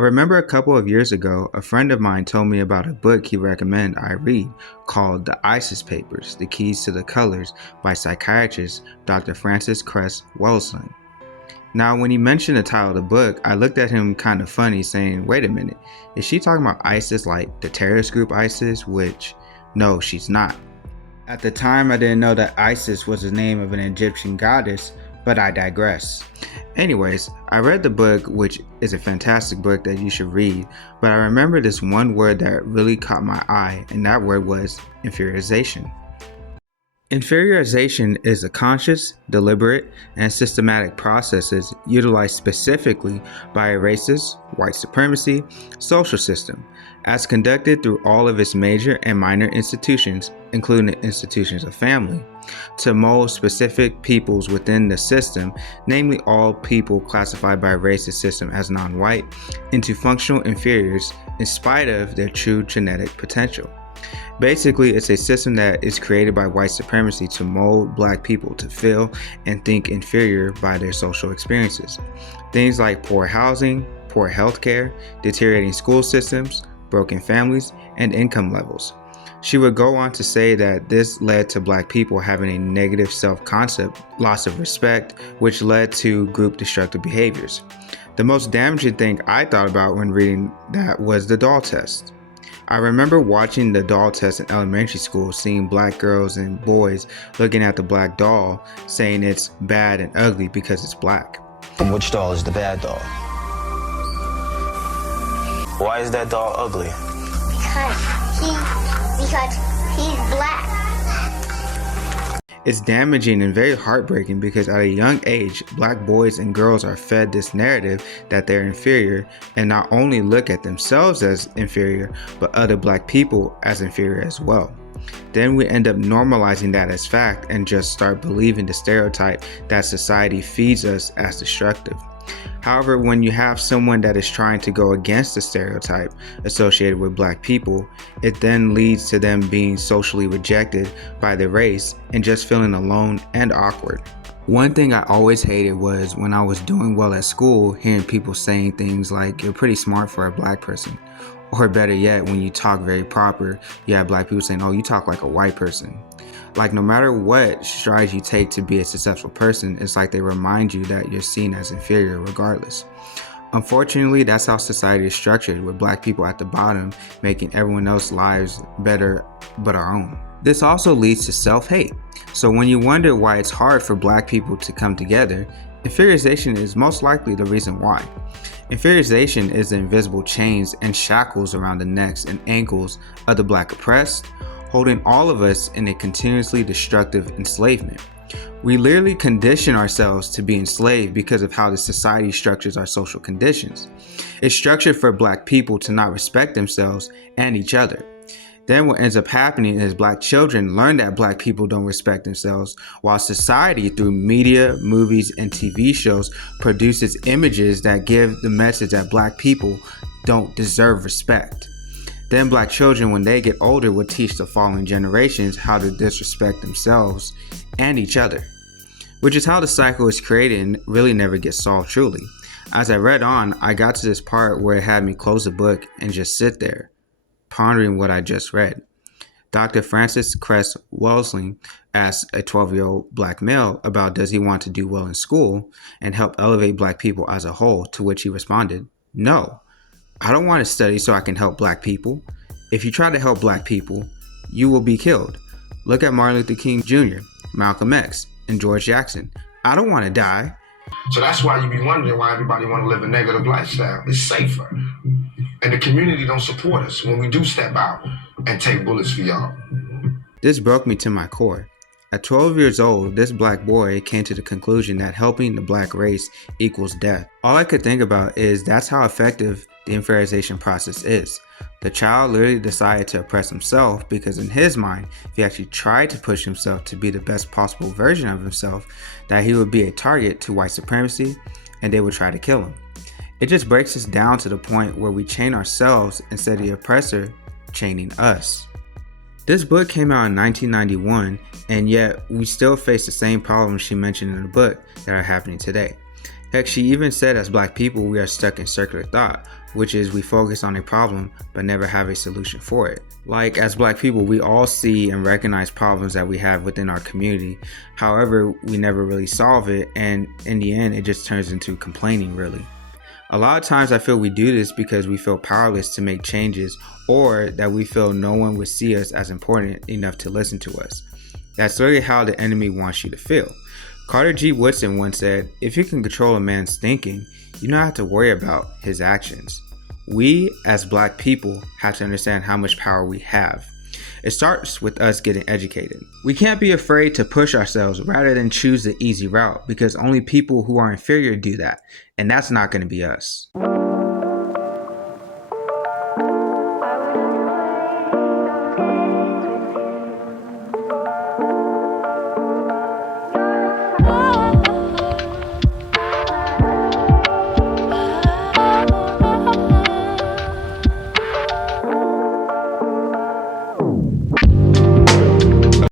remember a couple of years ago, a friend of mine told me about a book he recommended I read called The ISIS Papers, The Keys to the Colors by psychiatrist Dr. Francis Cress Welsing. Now, when he mentioned the title of the book, I looked at him kind of funny saying, wait a minute, is she talking about ISIS like the terrorist group ISIS? Which, no, she's not. At the time, I didn't know that Isis was the name of an Egyptian goddess, but I digress. Anyways, I read the book, which is a fantastic book that you should read, but I remember this one word that really caught my eye, and that word was inferiorization. Inferiorization is a conscious, deliberate, and systematic processes utilized specifically by a racist, white supremacy, social system, as conducted through all of its major and minor institutions, including institutions of family, to mold specific peoples within the system, namely all people classified by a racist system as non-white, into functional inferiors in spite of their true genetic potential. Basically, it's a system that is created by white supremacy to mold black people to feel and think inferior by their social experiences. Things like poor housing, poor healthcare, deteriorating school systems, broken families, and income levels. She would go on to say that this led to black people having a negative self-concept, loss of respect, which led to group destructive behaviors. The most damaging thing I thought about when reading that was the doll test. I remember watching the doll test in elementary school, seeing black girls and boys looking at the black doll, saying it's bad and ugly because it's black. And which doll is the bad doll? Why is that doll ugly? Because he's black. It's damaging and very heartbreaking because at a young age, black boys and girls are fed this narrative that they're inferior and not only look at themselves as inferior, but other black people as inferior as well. Then we end up normalizing that as fact and just start believing the stereotype that society feeds us as destructive. However, when you have someone that is trying to go against the stereotype associated with black people, it then leads to them being socially rejected by the race and just feeling alone and awkward. One thing I always hated was when I was doing well at school, hearing people saying things like, "You're pretty smart for a black person." Or better yet, when you talk very proper, you have black people saying, "Oh, you talk like a white person." Like, no matter what strides you take to be a successful person, it's like they remind you that you're seen as inferior regardless. Unfortunately, that's how society is structured, with black people at the bottom making everyone else's lives better but our own. This also leads to self-hate. So when you wonder why it's hard for black people to come together, inferiorization is most likely the reason why. Inferiorization is the invisible chains and shackles around the necks and ankles of the black oppressed, holding all of us in a continuously destructive enslavement. We literally condition ourselves to be enslaved because of how the society structures our social conditions. It's structured for black people to not respect themselves and each other. Then what ends up happening is black children learn that black people don't respect themselves, while society, through media, movies, and TV shows, produces images that give the message that black people don't deserve respect. Then black children, when they get older, will teach the following generations how to disrespect themselves and each other, which is how the cycle is created and really never gets solved truly. As I read on, I got to this part where it had me close the book and just sit there, pondering what I just read. Dr. Francis Cress Welsing asked a 12-year-old black male about does he want to do well in school and help elevate black people as a whole, to which he responded, "No. I don't want to study so I can help black people. If you try to help black people, you will be killed. Look at Martin Luther King Jr., Malcolm X, and George Jackson. I don't want to die." So that's why you be wondering why everybody want to live a negative lifestyle. It's safer. And the community don't support us when we do step out and take bullets for y'all. This broke me to my core. At 12 years old, this black boy came to the conclusion that helping the black race equals death. All I could think about is that's how effective the inferiorization process is. The child literally decided to oppress himself because in his mind, if he actually tried to push himself to be the best possible version of himself, that he would be a target to white supremacy and they would try to kill him. It just breaks us down to the point where we chain ourselves instead of the oppressor chaining us. This book came out in 1991, and yet we still face the same problems she mentioned in the book that are happening today. Heck, she even said as black people we are stuck in circular thought, which is we focus on a problem but never have a solution for it. Like, as black people, we all see and recognize problems that we have within our community. However, we never really solve it, and in the end, it just turns into complaining, really. A lot of times I feel we do this because we feel powerless to make changes, or that we feel no one would see us as important enough to listen to us. That's literally how the enemy wants you to feel. Carter G. Woodson once said, "If you can control a man's thinking, you don't have to worry about his actions." We, as black people, have to understand how much power we have. It starts with us getting educated. We can't be afraid to push ourselves rather than choose the easy route, because only people who are inferior do that, and that's not going to be us.